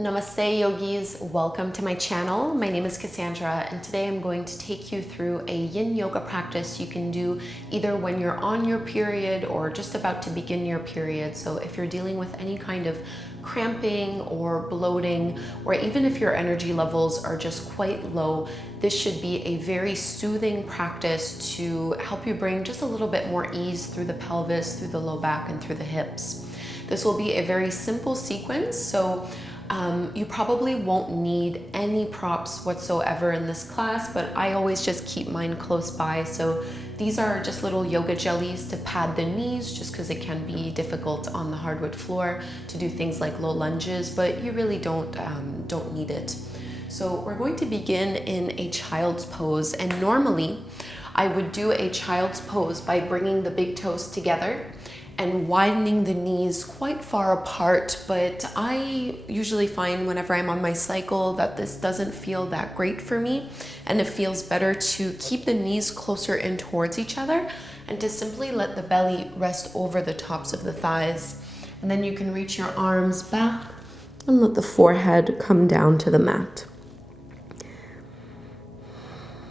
Namaste yogis, welcome to my channel. My name is Kassandra and today I'm going to take you through a Yin Yoga practice you can do either when you're on your period or just about to begin your period. So if you're dealing with any kind of cramping or bloating, or even if your energy levels are just quite low, this should be a very soothing practice to help you bring just a little bit more ease through the pelvis, through the low back, and through the hips. This will be a very simple sequence, so you probably won't need any props whatsoever in this class, but I always just keep mine close by. So these are just little yoga jellies to pad the knees, just because it can be difficult on the hardwood floor to do things like low lunges, but you really don't need it. So we're going to begin in a child's pose, and normally I would do a child's pose by bringing the big toes together and widening the knees quite far apart, but I usually find whenever I'm on my cycle that this doesn't feel that great for me, and it feels better to keep the knees closer in towards each other and to simply let the belly rest over the tops of the thighs. And then you can reach your arms back and let the forehead come down to the mat.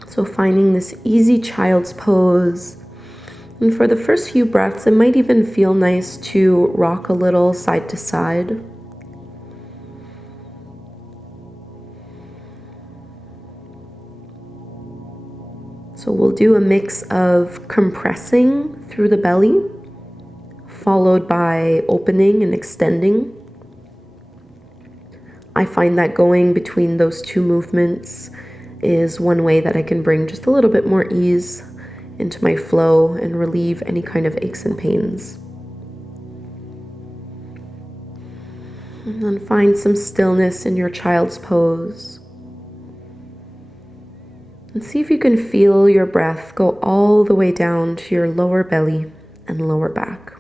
So finding this easy child's pose. And for the first few breaths, it might even feel nice to rock a little side to side. So we'll do a mix of compressing through the belly, followed by opening and extending. I find that going between those two movements is one way that I can bring just a little bit more ease into my flow and relieve any kind of aches and pains. And then find some stillness in your child's pose. And see if you can feel your breath go all the way down to your lower belly and lower back.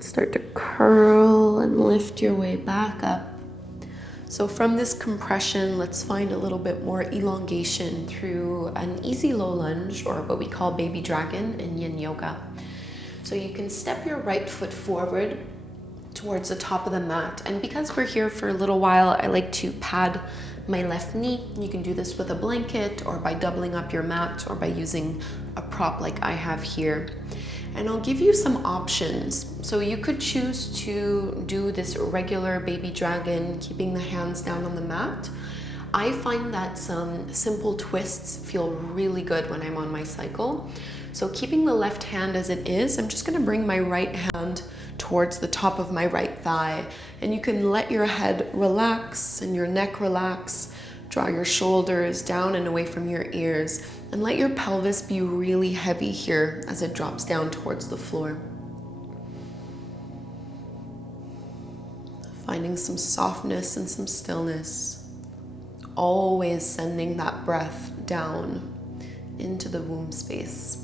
Start to curl and lift your way back up. So from this compression, let's find a little bit more elongation through an easy low lunge, or what we call baby dragon in Yin Yoga. So you can step your right foot forward towards the top of the mat. And because we're here for a little while, I like to pad my left knee. You can do this with a blanket or by doubling up your mat or by using a prop like I have here. And I'll give you some options. So you could choose to do this regular baby dragon, keeping the hands down on the mat. I find that some simple twists feel really good when I'm on my cycle. So keeping the left hand as it is, I'm just gonna bring my right hand towards the top of my right thigh. And you can let your head relax and your neck relax. Draw your shoulders down and away from your ears, and let your pelvis be really heavy here as it drops down towards the floor. finding some softness and some stillness, always sending that breath down into the womb space.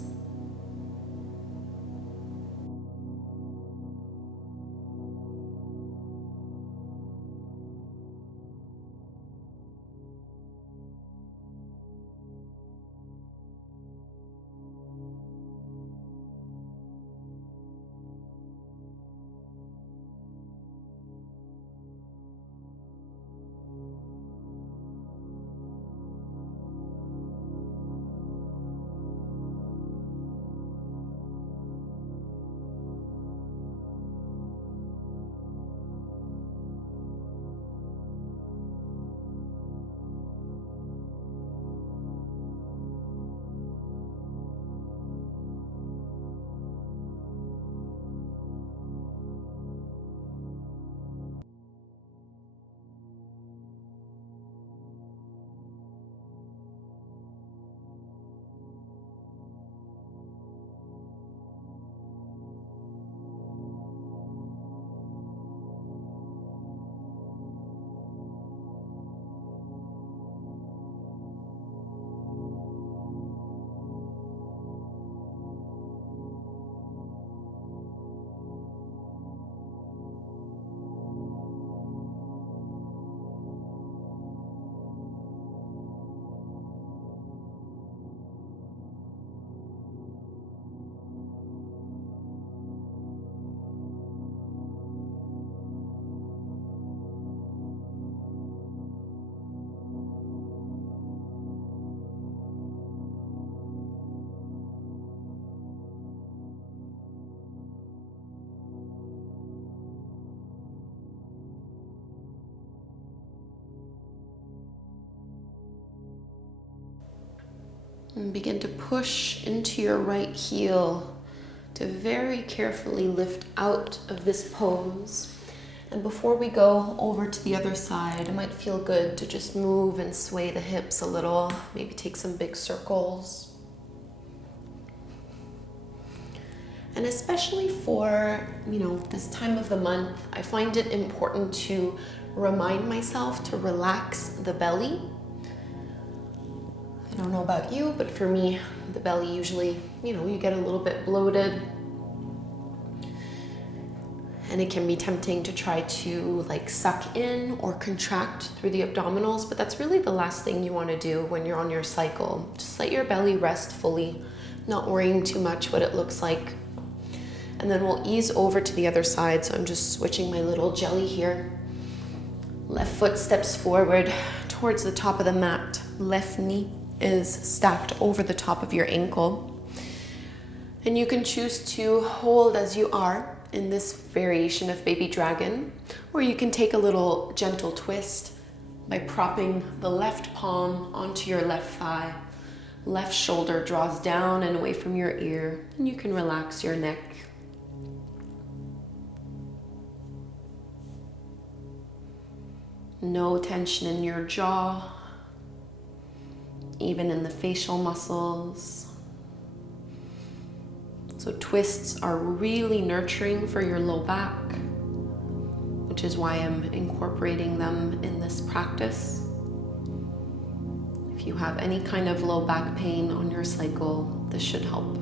And begin to push into your right heel to very carefully lift out of this pose. And before we go over to the other side, it might feel good to just move and sway the hips a little, maybe take some big circles. And especially for, this time of the month, I find it important to remind myself to relax the belly. I don't know about you, but for me, the belly usually, you get a little bit bloated. And it can be tempting to try to suck in or contract through the abdominals, but that's really the last thing you want to do when you're on your cycle. Just let your belly rest fully, not worrying too much what it looks like. And then we'll ease over to the other side. So I'm just switching my little jelly here. Left foot steps forward towards the top of the mat. Left knee is stacked over the top of your ankle. And you can choose to hold as you are in this variation of baby dragon, or you can take a little gentle twist by propping the left palm onto your left thigh. Left shoulder draws down and away from your ear, and you can relax your neck. No tension in your jaw, even in the facial muscles. So twists are really nurturing for your low back, which is why I'm incorporating them in this practice. If you have any kind of low back pain on your cycle, this should help.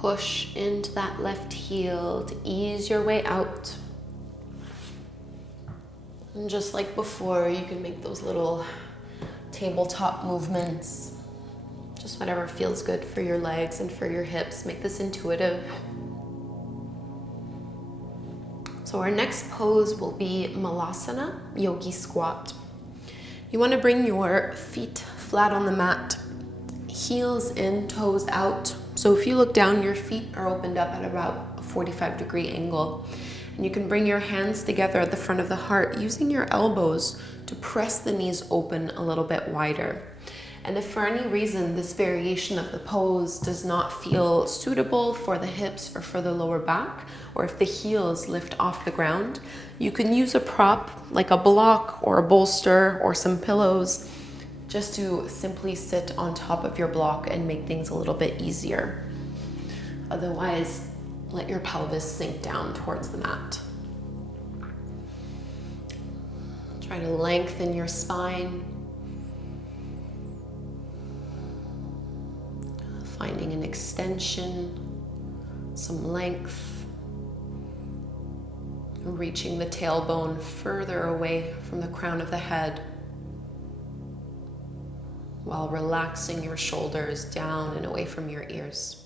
push into that left heel to ease your way out. And just like before, you can make those little tabletop movements. Just whatever feels good for your legs and for your hips. Make this intuitive. So our next pose will be Malasana, Yogi squat. You want to bring your feet flat on the mat, heels in, toes out. So if you look down, your feet are opened up at about a 45-degree angle. And you can bring your hands together at the front of the heart, using your elbows to press the knees open a little bit wider. And if for any reason this variation of the pose does not feel suitable for the hips or for the lower back, or if the heels lift off the ground, you can use a prop like a block or a bolster or some pillows just to simply sit on top of your block and make things a little bit easier. Otherwise, let your pelvis sink down towards the mat. Try to lengthen your spine. Finding an extension, some length. Reaching the tailbone further away from the crown of the head, while relaxing your shoulders down and away from your ears.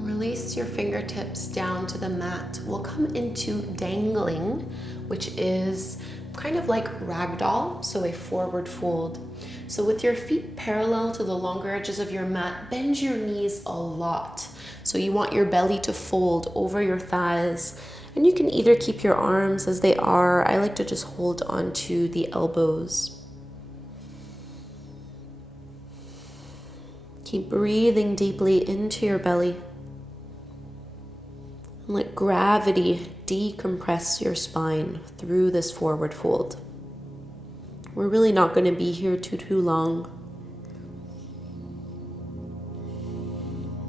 Release your fingertips down to the mat. We'll come into Dangling, which is kind of like ragdoll, so a forward fold. So with your feet parallel to the longer edges of your mat, bend your knees a lot. So you want your belly to fold over your thighs, and you can either keep your arms as they are. I like to just hold onto the elbows. Keep breathing deeply into your belly. And let gravity decompress your spine through this forward fold. We're really not going to be here too long.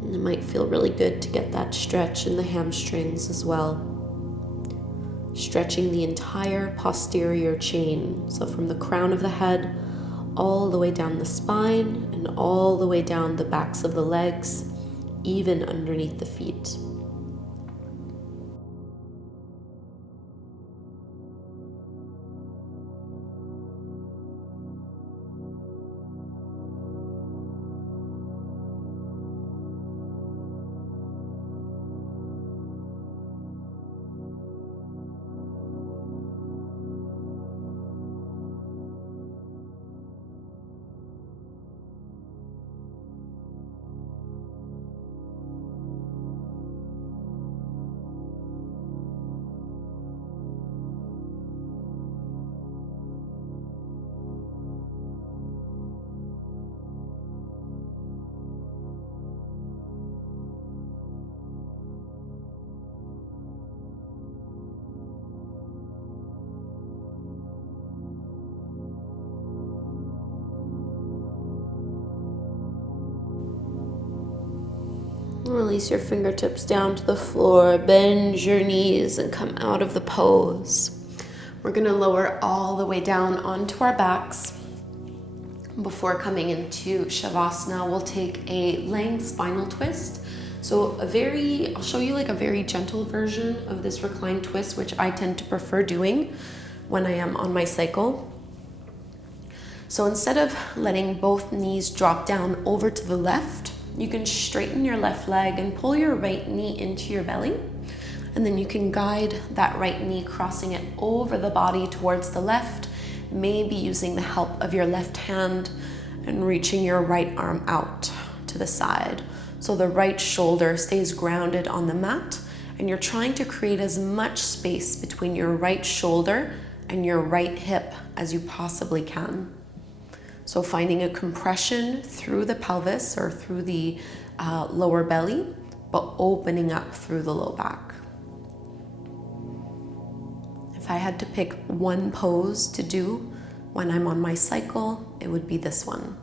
And it might feel really good to get that stretch in the hamstrings as well. Stretching the entire posterior chain. So from the crown of the head, all the way down the spine, and all the way down the backs of the legs, even underneath the feet. Release your fingertips down to the floor. Bend your knees and come out of the pose. We're going to lower all the way down onto our backs. Before coming into Savasana, we'll take a laying spinal twist. So I'll show you like a very gentle version of this reclined twist, which I tend to prefer doing when I am on my cycle. So instead of letting both knees drop down over to the left, you can straighten your left leg and pull your right knee into your belly. And then you can guide that right knee, crossing it over the body towards the left, maybe using the help of your left hand and reaching your right arm out to the side. So the right shoulder stays grounded on the mat, and you're trying to create as much space between your right shoulder and your right hip as you possibly can. So finding a compression through the pelvis or through the lower belly, but opening up through the low back. If I had to pick one pose to do when I'm on my cycle, it would be this one.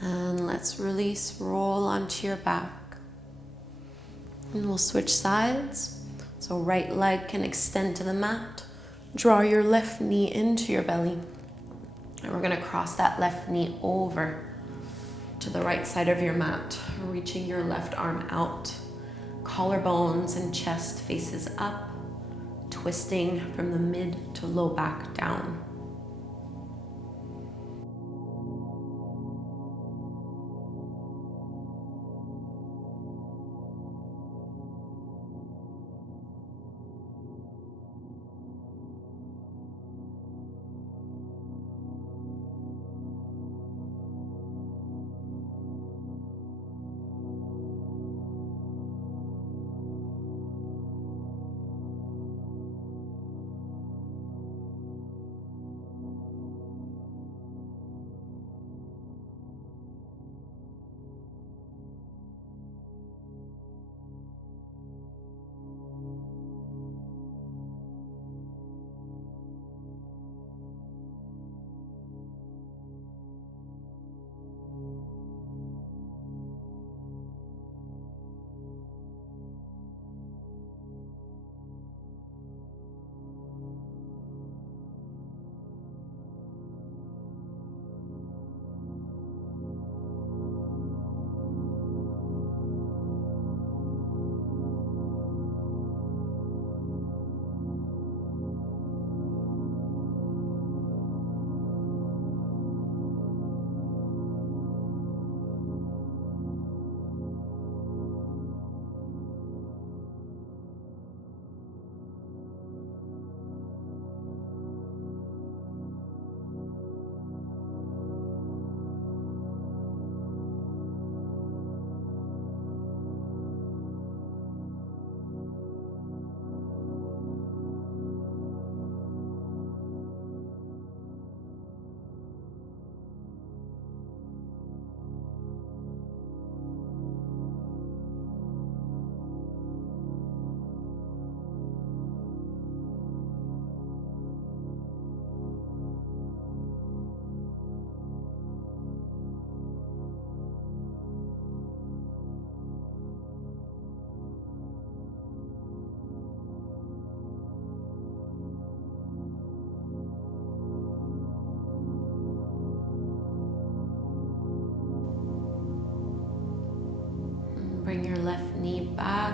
And let's release, roll onto your back. And we'll switch sides. So right leg can extend to the mat. Draw your left knee into your belly. And we're gonna cross that left knee over to the right side of your mat, reaching your left arm out. Collarbones and chest faces up, twisting from the mid to low back down.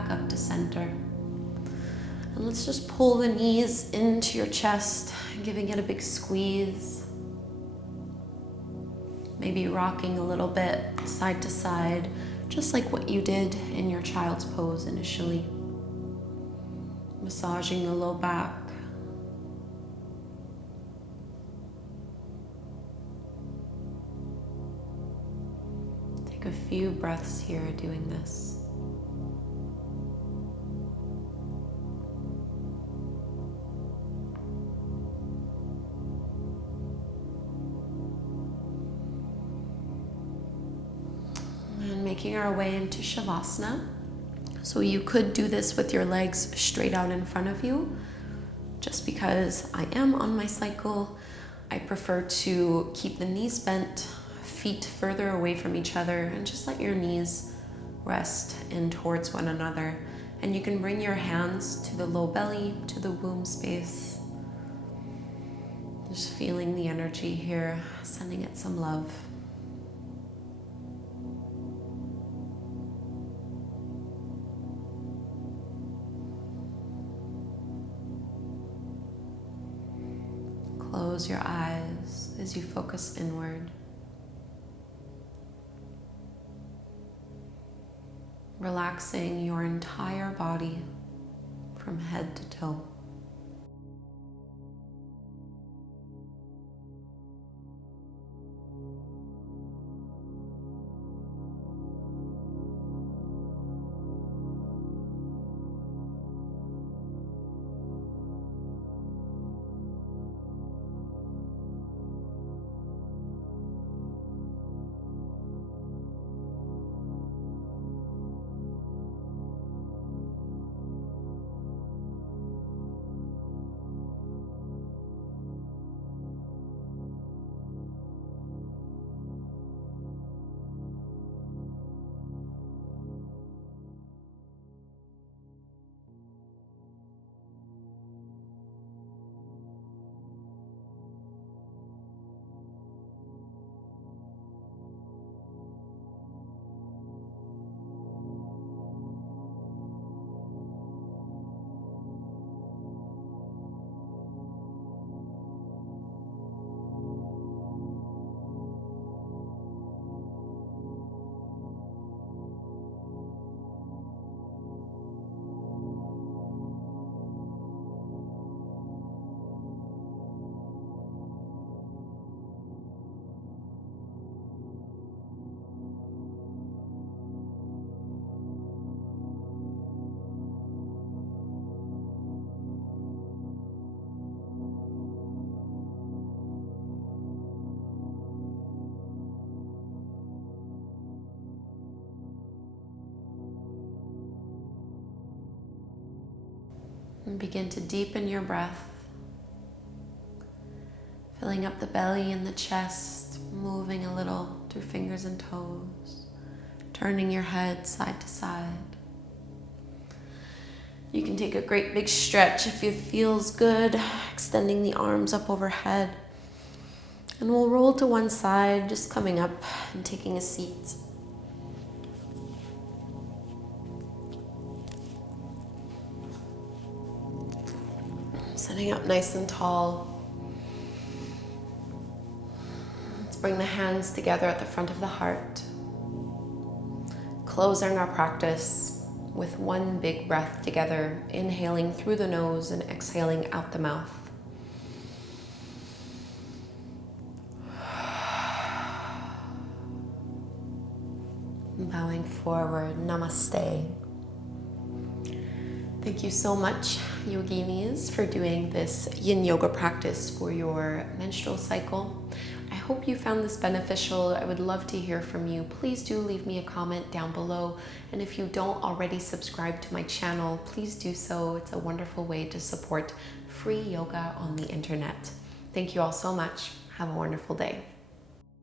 back up to center. And let's just pull the knees into your chest, giving it a big squeeze. Maybe rocking a little bit side to side, just like what you did in your child's pose initially. Massaging the low back. Take a few breaths here doing this. And making our way into Savasana. So you could do this with your legs straight out in front of you. Just because I am on my cycle, I prefer to keep the knees bent, feet further away from each other, and just let your knees rest in towards one another. And you can bring your hands to the low belly, to the womb space. Just feeling the energy here, sending it some love. Close your eyes as you focus inward. Relaxing your entire body from head to toe. And begin to deepen your breath, filling up the belly and the chest, moving a little through fingers and toes, turning your head side to side. You can take a great big stretch if it feels good, extending the arms up overhead. And we'll roll to one side, just coming up and taking a seat. Sitting up nice and tall. Let's bring the hands together at the front of the heart. Closing our practice with one big breath together, inhaling through the nose and exhaling out the mouth. Bowing forward, namaste. Thank you so much, yoginis, for doing this Yin Yoga practice for your menstrual cycle. I hope you found this beneficial. I would love to hear from you. Please do leave me a comment down below. And if you don't already subscribe to my channel, please do so. It's a wonderful way to support free yoga on the internet. Thank you all so much. Have a wonderful day.